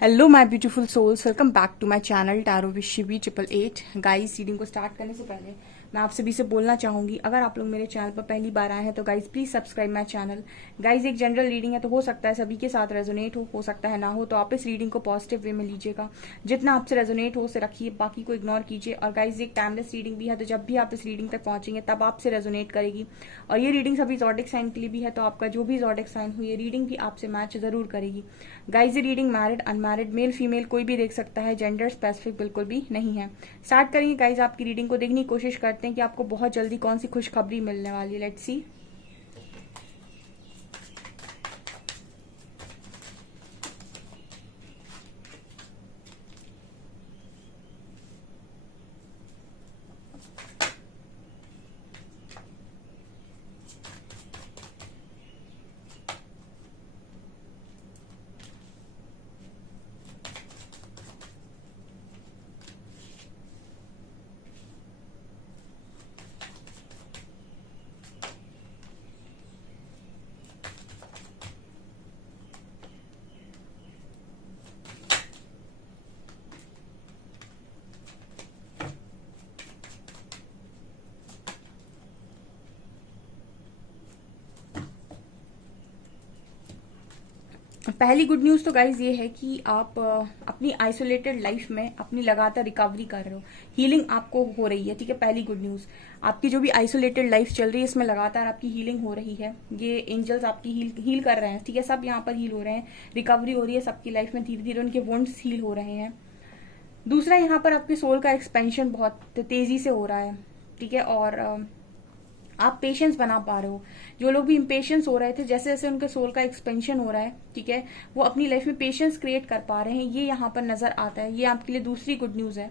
Hello my beautiful souls, welcome back to my channel tarot with Shivi 888। Guys, reading को start करने से पहले मैं आप सभी से बोलना चाहूंगी, अगर आप लोग मेरे चैनल पर पहली बार आए हैं तो guys please subscribe my channel. Guys, एक जनरल रीडिंग है तो हो सकता है सभी के साथ रेजोनेट हो सकता है ना हो, तो आप इस रीडिंग को पॉजिटिव वे में लीजिएगा। जितना आपसे रेजोनेट हो उसे रखिए, बाकी को इग्नोर कीजिए। और गाइस, एक टाइमलेस रीडिंग भी है, तो जब भी आप इस रीडिंग तक पहुंचेंगे तब आपसे रेजोनेट करेगी। और ये रीडिंग सभी जॉडिक साइन के लिए भी है, तो आपका जो भी जॉडिक साइन हो ये रीडिंग भी आपसे मैच जरूर करेगी। गाइस, ये reading married unmarried male female कोई भी देख सकता है, जेंडर स्पेसिफिक बिल्कुल भी नहीं है। स्टार्ट करेंगे गाइस, आपकी रीडिंग को देखने की कोशिश करते हैं कि आपको बहुत जल्दी कौन सी खुशखबरी मिलने वाली है। Let's see. पहली गुड न्यूज तो गाइज ये है कि आप अपनी आइसोलेटेड लाइफ में अपनी लगातार रिकवरी कर रहे हो, हीलिंग आपको हो रही है। ठीक है, पहली गुड न्यूज। आपकी जो भी आइसोलेटेड लाइफ चल रही है इसमें लगातार आपकी हीलिंग हो रही है। ये एंजल्स आपकी हील कर रहे हैं। ठीक है, सब यहाँ पर हील हो रहे हैं, रिकवरी हो रही है सबकी लाइफ में, धीरे धीरे उनके वुंड्स हील हो रहे हैं। दूसरा, यहाँ पर आपके सोल का एक्सपेंशन बहुत तेजी से हो रहा है। ठीक है, और आप पेशेंस बना पा रहे हो। जो लोग भी इम्पेशंस हो रहे थे, जैसे जैसे उनके सोल का एक्सपेंशन हो रहा है, ठीक है, वो अपनी लाइफ में पेशेंस क्रिएट कर पा रहे हैं, ये यहाँ पर नजर आता है। ये आपके लिए दूसरी गुड न्यूज है।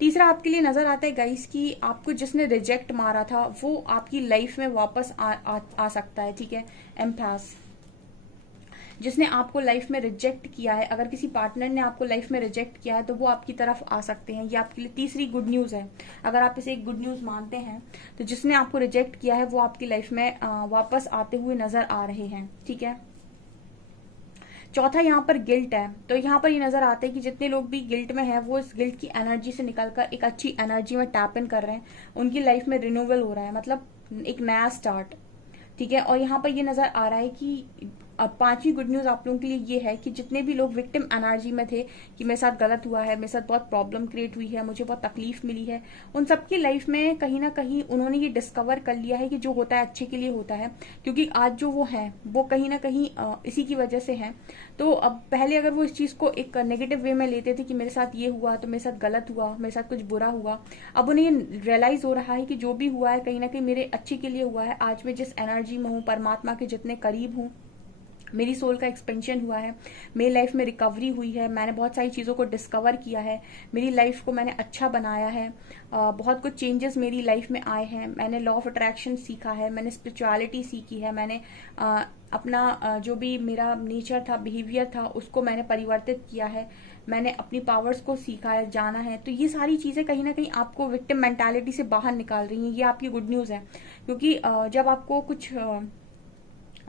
तीसरा, आपके लिए नजर आता है गाइस कि आपको जिसने रिजेक्ट मारा था वो आपकी लाइफ में वापस आ सकता है। ठीक है, एम्पास, जिसने आपको लाइफ में रिजेक्ट किया है, अगर किसी पार्टनर ने आपको लाइफ में रिजेक्ट किया है तो वो आपकी तरफ आ सकते हैं। ये आपके लिए तीसरी गुड न्यूज है। अगर आप इसे एक गुड न्यूज मानते हैं तो जिसने आपको रिजेक्ट किया है वो आपकी लाइफ में वापस आते हुए नजर आ रहे हैं। ठीक है। चौथा, यहाँ पर गिल्ट है, तो यहाँ पर ये नजर आता है कि जितने लोग भी गिल्ट में हैं वो इस गिल्ट की एनर्जी से निकलकर एक अच्छी एनर्जी में टैप इन कर रहे हैं। उनकी लाइफ में रिन्यूअल हो रहा है, मतलब एक नया स्टार्ट। ठीक है, और यहाँ पर ये नजर आ रहा है कि अब पांचवी गुड न्यूज आप लोगों के लिए ये है कि जितने भी लोग विक्टिम एनर्जी में थे कि मेरे साथ गलत हुआ है, मेरे साथ बहुत प्रॉब्लम क्रिएट हुई है, मुझे बहुत तकलीफ मिली है, उन सबकी लाइफ में कहीं ना कहीं उन्होंने ये डिस्कवर कर लिया है कि जो होता है अच्छे के लिए होता है। क्योंकि आज जो वो है वो कहीं ना कहीं इसी की वजह से है। तो अब पहले अगर वो इस चीज को एक नेगेटिव वे में लेते थे कि मेरे साथ ये हुआ तो मेरे साथ गलत हुआ, मेरे साथ कुछ बुरा हुआ, अब उन्हें ये रियलाइज हो रहा है कि जो भी हुआ है कहीं ना कहीं मेरे अच्छे के लिए हुआ है। आज मैं जिस एनर्जी में हूँ, परमात्मा के जितने करीब हूँ, मेरी सोल का एक्सपेंशन हुआ है, मेरी लाइफ में रिकवरी हुई है, मैंने बहुत सारी चीज़ों को डिस्कवर किया है, मेरी लाइफ को मैंने अच्छा बनाया है, बहुत कुछ चेंजेस मेरी लाइफ में आए हैं, मैंने लॉ ऑफ अट्रैक्शन सीखा है, मैंने स्पिरिचुअलिटी सीखी है, मैंने अपना जो भी मेरा नेचर था, बिहेवियर था, उसको मैंने परिवर्तित किया है, मैंने अपनी पावर्स को सीखा है, जाना है। तो ये सारी चीज़ें कहीं ना कहीं आपको विक्टिम मेंटालिटी से बाहर निकाल रही हैं। ये आपकी गुड न्यूज़ है, क्योंकि जब आपको कुछ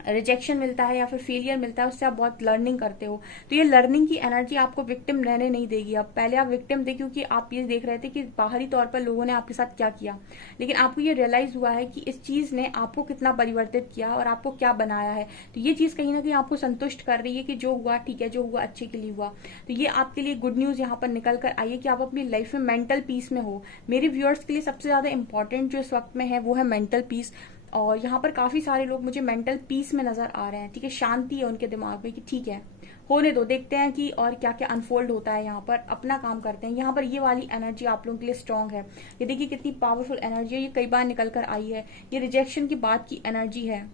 रिजेक्शन मिलता है या फिर फेलियर मिलता है, उससे आप बहुत लर्निंग करते हो, तो ये लर्निंग की एनर्जी आपको विक्टिम रहने नहीं देगी। अब पहले आप विक्टिम थे क्योंकि आप ये देख रहे थे कि बाहरी तौर पर लोगों ने आपके साथ क्या किया, लेकिन आपको ये रियलाइज हुआ है कि इस चीज ने आपको कितना परिवर्तित किया और आपको क्या बनाया है। तो ये चीज कहीं ना कहीं आपको संतुष्ट कर रही है कि जो हुआ ठीक है, जो हुआ अच्छे के लिए हुआ। तो ये आपके लिए गुड न्यूज यहाँ पर निकल कर आई है कि आप अपनी लाइफ में मेंटल पीस में हो। मेरे व्यूअर्स के लिए सबसे ज्यादा इंपॉर्टेंट जो इस वक्त में है वो है मेंटल पीस। और यहाँ पर काफी सारे लोग मुझे मेंटल पीस में नजर आ रहे हैं। ठीक है, शांति है उनके दिमाग में कि ठीक है, होने दो, देखते हैं कि और क्या क्या अनफोल्ड होता है, यहाँ पर अपना काम करते हैं। यहाँ पर ये वाली एनर्जी आप लोगों के लिए स्ट्रांग है। ये देखिए कितनी पावरफुल एनर्जी है, ये कई बार निकल कर आई है। ये रिजेक्शन की बात की एनर्जी है।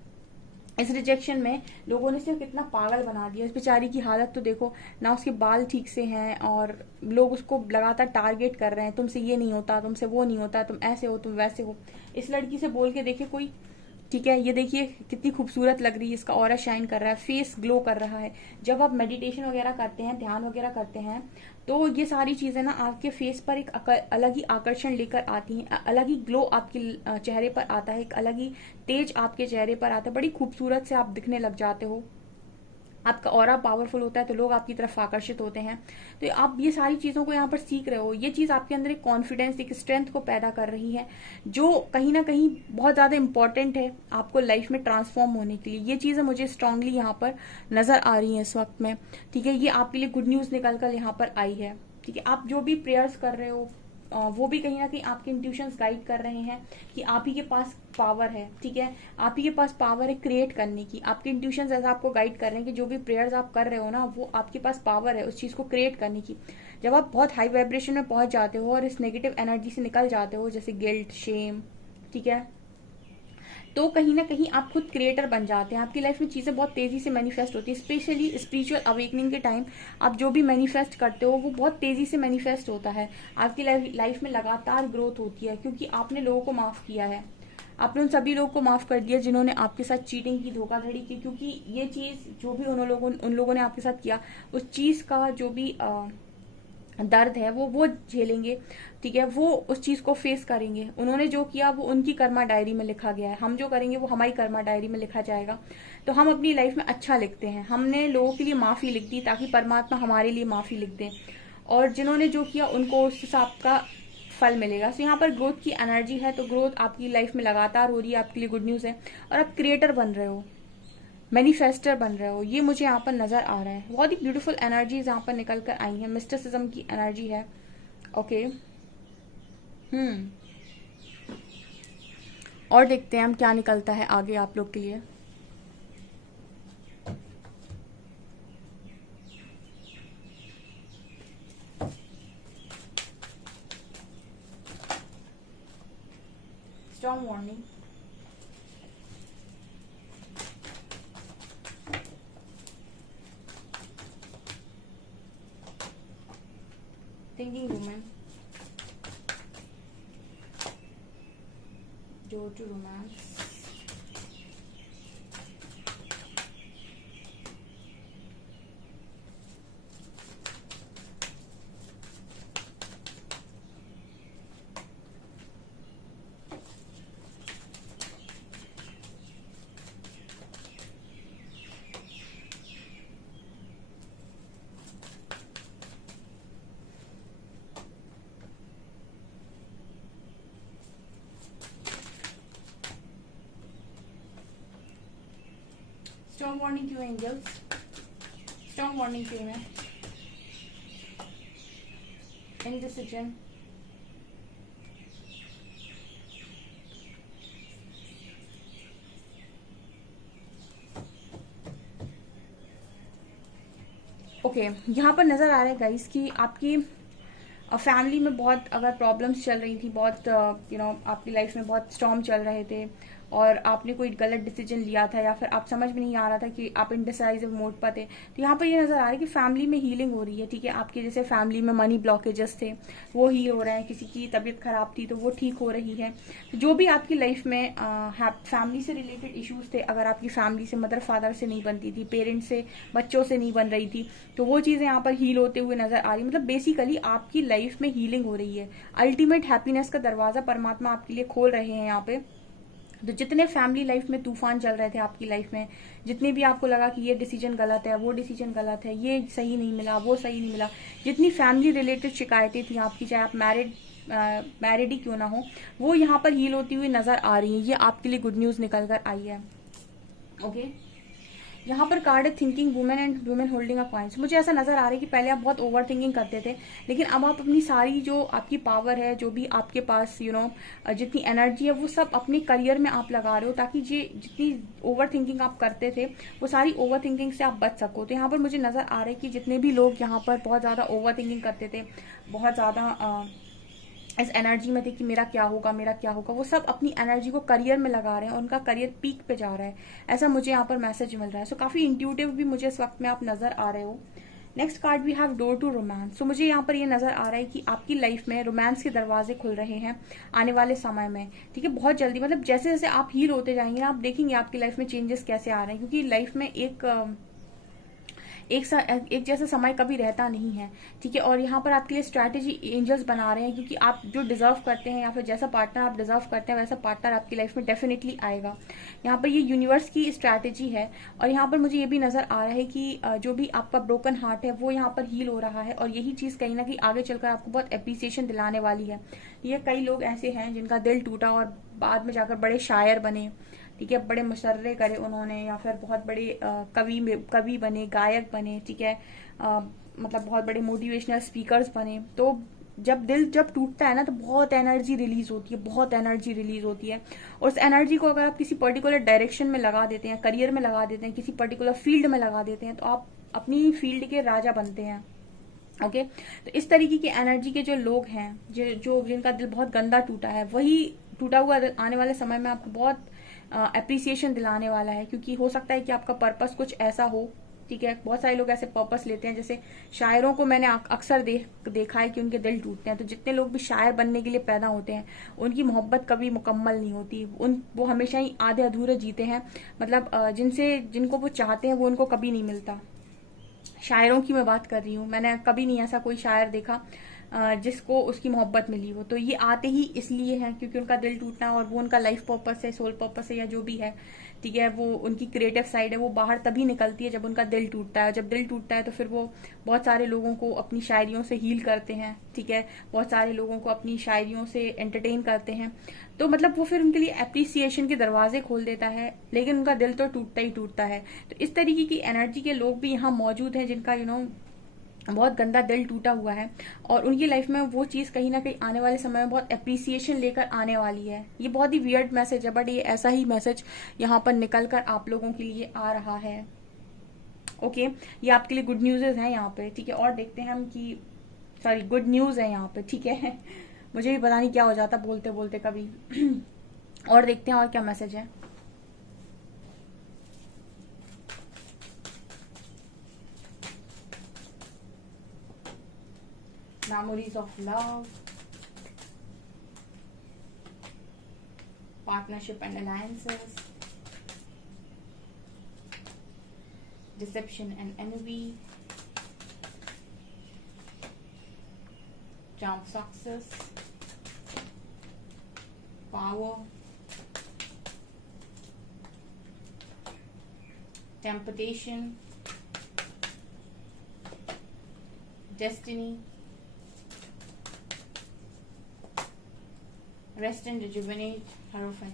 इस रिजेक्शन में लोगों ने सिर्फ कितना पागल बना दिया, इस बेचारी की हालत तो देखो ना, उसके बाल ठीक से हैं और लोग उसको लगातार टारगेट कर रहे हैं, तुमसे ये नहीं होता, तुमसे वो नहीं होता, तुम ऐसे हो, तुम वैसे हो। इस लड़की से बोल के देखिए कोई। ठीक है, ये देखिए कितनी खूबसूरत लग रही है, इसका ऑरा शाइन कर रहा है, फेस ग्लो कर रहा है। जब आप मेडिटेशन वगैरह करते हैं, ध्यान वगैरह करते हैं, तो ये सारी चीजें ना आपके फेस पर एक अलग ही आकर्षण लेकर आती हैं, अलग ही ग्लो आपके चेहरे पर आता है, एक अलग ही तेज आपके चेहरे पर आता है, बड़ी खूबसूरत से आप दिखने लग जाते हो। आपका ऑरा पावरफुल होता है तो लोग आपकी तरफ आकर्षित होते हैं। तो आप ये सारी चीज़ों को यहाँ पर सीख रहे हो। ये चीज़ आपके अंदर एक कॉन्फिडेंस, एक स्ट्रेंथ को पैदा कर रही है, जो कहीं ना कहीं बहुत ज़्यादा इंपॉर्टेंट है आपको लाइफ में ट्रांसफॉर्म होने के लिए। ये चीज़ें मुझे स्ट्रांगली यहाँ पर नज़र आ रही हैं इस वक्त में। ठीक है, ये आपके लिए गुड न्यूज़ निकल कर यहाँ पर आई है। ठीक है, आप जो भी प्रेयर्स कर रहे हो वो भी कहीं ना कहीं आपके इंट्यूशंस गाइड कर रहे हैं कि आप ही के पास पावर है। ठीक है, आप ही के पास पावर है क्रिएट करने की। आपके इंट्यूशंस ऐसा आपको गाइड कर रहे हैं कि जो भी प्रेयर्स आप कर रहे हो ना, वो आपके पास पावर है उस चीज को क्रिएट करने की। जब आप बहुत हाई वाइब्रेशन में पहुंच जाते हो और इस नेगेटिव एनर्जी से निकल जाते हो, जैसे गिल्ट, शेम, ठीक है, तो कहीं ना कहीं आप खुद क्रिएटर बन जाते हैं। आपकी लाइफ में चीज़ें बहुत तेज़ी से मैनिफेस्ट होती है, स्पेशली स्पिरिचुअल अवेकनिंग के टाइम। आप जो भी मैनिफेस्ट करते हो वो बहुत तेज़ी से मैनिफेस्ट होता है। आपकी लाइफ में लगातार ग्रोथ होती है, क्योंकि आपने लोगों को माफ़ किया है। आपने उन सभी लोगों को माफ़ कर दिया जिन्होंने आपके साथ चीटिंग की, धोखाधड़ी की, क्योंकि ये चीज़ जो भी उन लोगों ने आपके साथ किया, उस चीज़ का जो भी दर्द है वो झेलेंगे। ठीक है, वो उस चीज को फेस करेंगे। उन्होंने जो किया वो उनकी कर्मा डायरी में लिखा गया है, हम जो करेंगे वो हमारी कर्मा डायरी में लिखा जाएगा। तो हम अपनी लाइफ में अच्छा लिखते हैं, हमने लोगों के लिए माफी लिख दी ताकि परमात्मा हमारे लिए माफी लिख दे, और जिन्होंने जो किया उनको उस हिसाब का फल मिलेगा। सो यहाँ पर ग्रोथ की एनर्जी है, तो ग्रोथ आपकी लाइफ में लगातार हो रही है, आपके लिए गुड न्यूज है। और आप क्रिएटर बन रहे हो, मैनिफेस्टर बन रहे हो, ये मुझे यहाँ पर नजर आ रहा है। बहुत ही ब्यूटीफुल एनर्जीज यहाँ पर निकल कर आई हैं, मिस्टिसिज्म की एनर्जी है। ओके, और देखते हैं हम क्या निकलता है आगे आप लोग के लिए। Strong warning, thinking woman, door to romance, strong warning क्यों एंजल्स, स्ट्रॉन्ग वार्निंग क्यों है? इनडिसिजन, ओके, यहाँ पर नजर आ रहा है गाइस कि आपकी फैमिली में बहुत अगर प्रॉब्लम्स चल रही थी, बहुत आपकी लाइफ में बहुत स्टॉर्म चल रहे थे, और आपने कोई गलत डिसीजन लिया था, या फिर आप समझ में नहीं आ रहा था कि आप इनडिसाइसिव मोड पर थे, तो यहाँ पर ये नजर आ रहा है कि फैमिली में हीलिंग हो रही है। ठीक है, आपके जैसे फैमिली में मनी ब्लॉकेजेस थे वो हील हो रहे हैं, किसी की तबीयत खराब थी तो वो ठीक हो रही है। जो भी आपकी लाइफ में फैमिली से रिलेटेड इश्यूज थे, अगर आपकी फैमिली से मदर फादर से नहीं बनती थी, पेरेंट्स से बच्चों से नहीं बन रही थी, तो वो चीजें यहाँ पर हील होते हुए नजर आ रही। मतलब बेसिकली आपकी लाइफ में हीलिंग हो रही है, अल्टीमेट हैप्पीनेस का दरवाजा परमात्मा आपके लिए खोल रहे हैं यहाँ पे। तो जितने फैमिली लाइफ में तूफान चल रहे थे आपकी लाइफ में, जितने भी आपको लगा कि ये डिसीजन गलत है, वो डिसीजन गलत है, ये सही नहीं मिला, वो सही नहीं मिला, जितनी फैमिली रिलेटेड शिकायतें थी आपकी, चाहे आप मैरिड ही क्यों ना हो, वो यहाँ पर हील होती हुई नजर आ रही है। ये आपके लिए गुड न्यूज निकल कर आई है। ओके, यहाँ पर कार्ड है thinking women and women holding a coins. मुझे ऐसा नजर आ रहा है कि पहले आप बहुत ओवर थिंकिंग करते थे, लेकिन अब आप अपनी सारी जो आपकी पावर है, जो भी आपके पास जितनी एनर्जी है, वो सब अपने करियर में आप लगा रहे हो, ताकि जितनी ओवर थिंकिंग आप करते थे वो सारी ओवर थिंकिंग से आप बच सको। तो यहाँ पर मुझे नजर आ रहा है कि जितने भी लोग यहाँ पर बहुत ज्यादा ओवर थिंकिंग करते थे, बहुत ज्यादा इस एनर्जी में थे कि मेरा क्या होगा, मेरा क्या होगा, वो सब अपनी एनर्जी को करियर में लगा रहे हैं और उनका करियर पीक पे जा रहा है, ऐसा मुझे यहाँ पर मैसेज मिल रहा है। सो काफी इंट्यूटिव भी मुझे इस वक्त में आप नजर आ रहे हो। Next card we have door to romance. So मुझे यहाँ पर ये नजर आ रहा है कि आपकी लाइफ में रोमांस के दरवाजे खुल रहे हैं आने वाले समय में। ठीक है, बहुत जल्दी, मतलब जैसे जैसे आप हील होते जाएंगे आप देखेंगे आपकी लाइफ में चेंजेस कैसे आ रहे हैं, क्योंकि लाइफ में एक जैसा समय कभी रहता नहीं है, ठीक है। और यहाँ पर आपके लिए स्ट्रैटेजी एंजल्स बना रहे हैं, क्योंकि आप जो डिजर्व करते हैं या फिर जैसा पार्टनर आप डिजर्व करते हैं वैसा पार्टनर आपकी लाइफ में डेफिनेटली आएगा। यहाँ पर ये यूनिवर्स की स्ट्रैटेजी है। और यहाँ पर मुझे ये भी नजर आ रहा है कि जो भी आपका ब्रोकन हार्ट है वो यहाँ पर हील हो रहा है, और यही चीज कहीं ना कहीं आगे चलकर आपको बहुत एप्रिसिएशन दिलाने वाली है। ये कई लोग ऐसे हैं जिनका दिल टूटा और बाद में जाकर बड़े शायर बने, ठीक है, बड़े मुसर्रे करे उन्होंने, या फिर बहुत बड़े कवि बने, गायक बने, ठीक है, मतलब बहुत बड़े मोटिवेशनल स्पीकर्स बने। तो जब टूटता है ना तो बहुत एनर्जी रिलीज होती है, बहुत एनर्जी रिलीज होती है। और उस एनर्जी को अगर आप किसी पर्टिकुलर डायरेक्शन में लगा देते हैं, करियर में लगा देते हैं, किसी पर्टिकुलर फील्ड में लगा देते हैं, तो आप अपनी फील्ड के राजा बनते हैं। ओके, तो इस तरीके की एनर्जी के जो लोग हैं, जो जिनका दिल बहुत गंदा टूटा है, वही टूटा हुआ आने वाले समय में आपको बहुत एप्रिसिएशन दिलाने वाला है। क्योंकि हो सकता है कि आपका पर्पस कुछ ऐसा हो, ठीक है। बहुत सारे लोग ऐसे पर्पस लेते हैं, जैसे शायरों को मैंने अक्सर देखा है कि उनके दिल टूटते हैं। तो जितने लोग भी शायर बनने के लिए पैदा होते हैं, उनकी मोहब्बत कभी मुकम्मल नहीं होती, वो हमेशा ही आधे अधूरे जीते हैं। मतलब जिनको वो चाहते हैं वो उनको कभी नहीं मिलता। शायरों की मैं बात कर रही हूँ, मैंने कभी नहीं ऐसा कोई शायर देखा जिसको उसकी मोहब्बत मिली हो। तो ये आते ही इसलिए हैं क्योंकि उनका दिल टूटना, और वो उनका लाइफ पर्पस है, सोल पर्पस है, या जो भी है, ठीक है, वो उनकी क्रिएटिव साइड है, वो बाहर तभी निकलती है जब उनका दिल टूटता है। जब दिल टूटता है तो फिर वो बहुत सारे लोगों को अपनी शायरियों से हील करते हैं, ठीक है, बहुत सारे लोगों को अपनी शायरियों से एंटरटेन करते हैं। तो मतलब वो फिर उनके लिए एप्रिसिएशन के दरवाजे खोल देता है, लेकिन उनका दिल तो टूटता ही टूटता है। तो इस तरीके की एनर्जी के लोग भी यहाँ मौजूद हैं जिनका बहुत गंदा दिल टूटा हुआ है, और उनकी लाइफ में वो चीज कहीं ना कहीं आने वाले समय में बहुत एप्रिसिएशन लेकर आने वाली है। ये बहुत ही वियर्ड मैसेज है, बट ये ऐसा ही मैसेज यहाँ पर निकल कर आप लोगों के लिए आ रहा है। ओके, ये आपके लिए गुड न्यूज है यहाँ पे, ठीक है। और देखते हैं हम कि सॉरी गुड न्यूज है यहाँ पे, ठीक है। मुझे भी पता नहीं क्या हो जाता बोलते बोलते कभी। और देखते हैं और क्या मैसेज है। Memories of love, partnership and alliances, deception and envy, charm success, power, temptation, destiny, rest and rejuvenate, hierophant.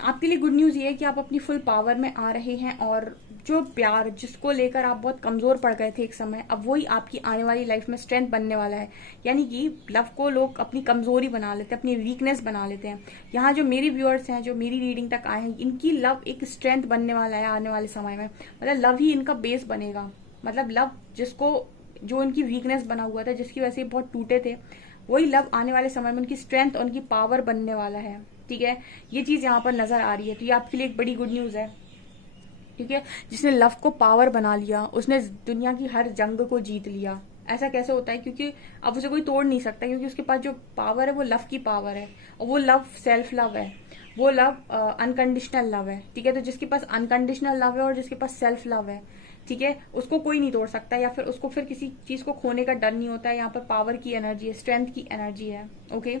आपके लिए गुड न्यूज ये है कि आप अपनी फुल पावर में आ रहे हैं, और जो प्यार जिसको लेकर आप बहुत कमजोर पड़ गए थे एक समय, अब वही आपकी आने वाली लाइफ में स्ट्रेंथ बनने वाला है। यानी कि लव को लोग अपनी कमजोरी बना लेते हैं, अपनी वीकनेस बना लेते हैं। यहाँ जो मेरी व्यूअर्स हैं, जो मेरी रीडिंग तक आए हैं, इनकी लव एक स्ट्रेंथ बनने वाला है आने वाले समय में। मतलब लव ही इनका बेस बनेगा। मतलब लव जो उनकी वीकनेस बना हुआ था, जिसकी वजह से बहुत टूटे थे, वही लव आने वाले समय में उनकी स्ट्रेंथ, उनकी पावर बनने वाला है, ठीक है। ये चीज यहाँ पर नजर आ रही है, तो ये आपके लिए एक बड़ी गुड न्यूज है, ठीक है। जिसने लव को पावर बना लिया, उसने दुनिया की हर जंग को जीत लिया। ऐसा कैसे होता है? क्योंकि अब उसे कोई तोड़ नहीं सकता, क्योंकि उसके पास जो पावर है वो लव की पावर है, और वो लव सेल्फ लव है, वो लव अनकंडीशनल लव है, ठीक है। तो जिसके पास अनकंडीशनल लव है और जिसके पास सेल्फ लव है, ठीक है, उसको कोई नहीं तोड़ सकता, या फिर उसको फिर किसी चीज को खोने का डर नहीं होता है। यहाँ पर पावर की एनर्जी है, स्ट्रेंथ की एनर्जी है। Okay,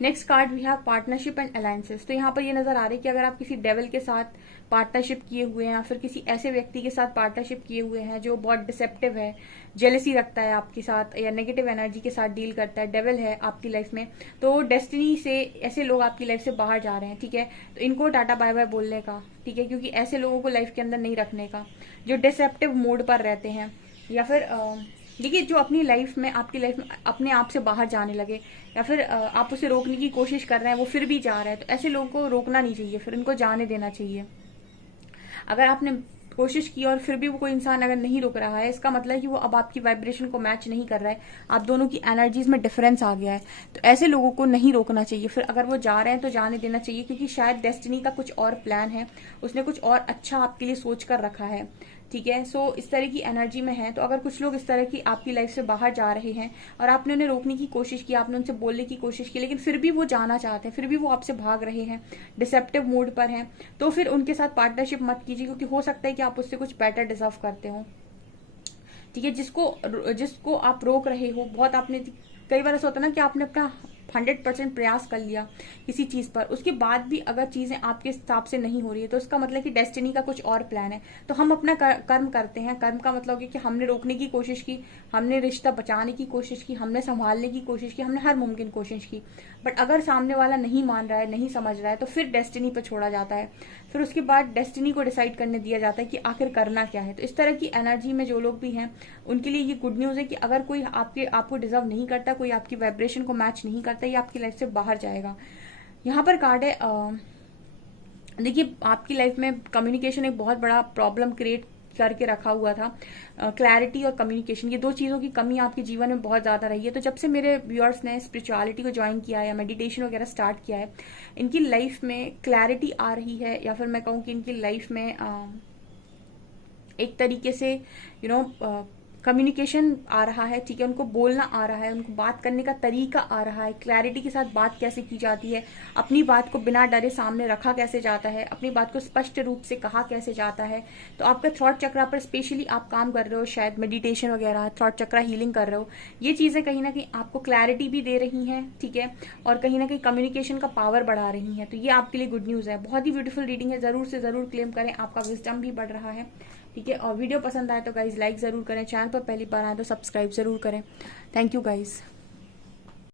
next card we have partnership and alliances. तो यहाँ पर ये नजर आ रहा है कि अगर आप किसी डेविल के साथ पार्टनरशिप किए हुए हैं, या फिर किसी ऐसे व्यक्ति के साथ पार्टनरशिप किए हुए हैं जो बहुत डिसेप्टिव है, जेलसी रखता है आपके साथ, या नेगेटिव एनर्जी के साथ डील करता है, डेविल है आपकी लाइफ में, तो डेस्टिनी से ऐसे लोग आपकी लाइफ से बाहर जा रहे हैं, ठीक है। तो इनको टाटा बाय बाय बोलने का, ठीक है, क्योंकि ऐसे लोगों को लाइफ के अंदर नहीं रखने का, जो डिसेप्टिव मोड पर रहते हैं, या फिर देखिए जो अपनी लाइफ में, आपकी लाइफ में अपने आप से बाहर जाने लगे, या फिर आप उसे रोकने की कोशिश कर रहे हैं, वो फिर भी जा रहा है। तो ऐसे लोगों को रोकना नहीं चाहिए, फिर उनको जाने देना चाहिए। अगर आपने कोशिश की और फिर भी वो कोई इंसान अगर नहीं रुक रहा है, इसका मतलब है कि वो अब आपकी वाइब्रेशन को मैच नहीं कर रहा है, आप दोनों की एनर्जीज में डिफरेंस आ गया है। तो ऐसे लोगों को नहीं रोकना चाहिए, फिर अगर वो जा रहे हैं तो जाने देना चाहिए, क्योंकि शायद डेस्टिनी का कुछ और प्लान है, उसने कुछ और अच्छा आपके लिए सोच कर रखा है, ठीक है। सो इस तरह की एनर्जी में है। तो अगर कुछ लोग इस तरह की आपकी लाइफ से बाहर जा रहे हैं और आपने उन्हें रोकने की कोशिश की, आपने उनसे बोलने की कोशिश की, लेकिन फिर भी वो जाना चाहते हैं, फिर भी वो आपसे भाग रहे हैं, डिसेप्टिव मूड पर हैं, तो फिर उनके साथ पार्टनरशिप मत कीजिए, क्योंकि हो सकता है कि आप उससे कुछ बेटर डिजर्व करते हो। ठीक है। जिसको जिसको आप रोक रहे हो, बहुत आपने, कई बार ऐसा होता है ना कि आपने अपना 100% प्रयास कर लिया किसी चीज पर, उसके बाद भी अगर चीजें आपके हिसाब से नहीं हो रही है, तो उसका मतलब कि डेस्टिनी का कुछ और प्लान है। तो हम अपना कर्म करते हैं। कर्म का मतलब है कि हमने रोकने की कोशिश की, हमने रिश्ता बचाने की कोशिश की, हमने संभालने की कोशिश की, हमने हर मुमकिन कोशिश की, बट अगर सामने वाला नहीं मान रहा है, नहीं समझ रहा है, तो फिर डेस्टिनी पर छोड़ा जाता है। फिर उसके बाद डेस्टिनी को डिसाइड करने दिया जाता है कि आखिर करना क्या है। तो इस तरह की एनर्जी में जो लोग भी हैं, उनके लिए ये गुड न्यूज है कि अगर कोई आपको डिजर्व नहीं करता, कोई आपकी वाइब्रेशन को मैच नहीं करता, ये आपकी लाइफ से बाहर जाएगा। यहाँ पर कार्ड है, देखिए आपकी लाइफ में कम्युनिकेशन एक बहुत बड़ा प्रॉब्लम क्रिएट करके रखा हुआ था। क्लैरिटी और कम्युनिकेशन, ये दो चीज़ों की कमी आपके जीवन में बहुत ज़्यादा रही है। तो जब से मेरे व्यूअर्स ने स्पिरिचुअलिटी को ज्वाइन किया है या मेडिटेशन वगैरह स्टार्ट किया है, इनकी लाइफ में क्लैरिटी आ रही है, या फिर मैं कहूँ कि इनकी लाइफ में एक तरीके से कम्युनिकेशन आ रहा है। ठीक है। उनको बोलना आ रहा है, उनको बात करने का तरीका आ रहा है, क्लैरिटी के साथ बात कैसे की जाती है, अपनी बात को बिना डरे सामने रखा कैसे जाता है, अपनी बात को स्पष्ट रूप से कहा कैसे जाता है। तो आपका थ्रॉट चक्रा पर स्पेशली आप काम कर रहे हो, शायद मेडिटेशन वगैरह, थ्रॉट चक्रा हीलिंग कर रहे हो, ये चीजें कहीं ना कहीं आपको क्लैरिटी भी दे रही हैं। ठीक है। और कहीं ना कहीं कम्युनिकेशन का पावर बढ़ा रही हैं। तो ये आपके लिए गुड न्यूज है। बहुत ही ब्यूटीफुल रीडिंग है, जरूर से जरूर क्लेम करें, आपका विजडम भी बढ़ रहा है। ठीक है। और वीडियो पसंद आए तो गाइज लाइक जरूर करें, चैनल पर पहली बार आए तो सब्सक्राइब जरूर करें। Thank you guys.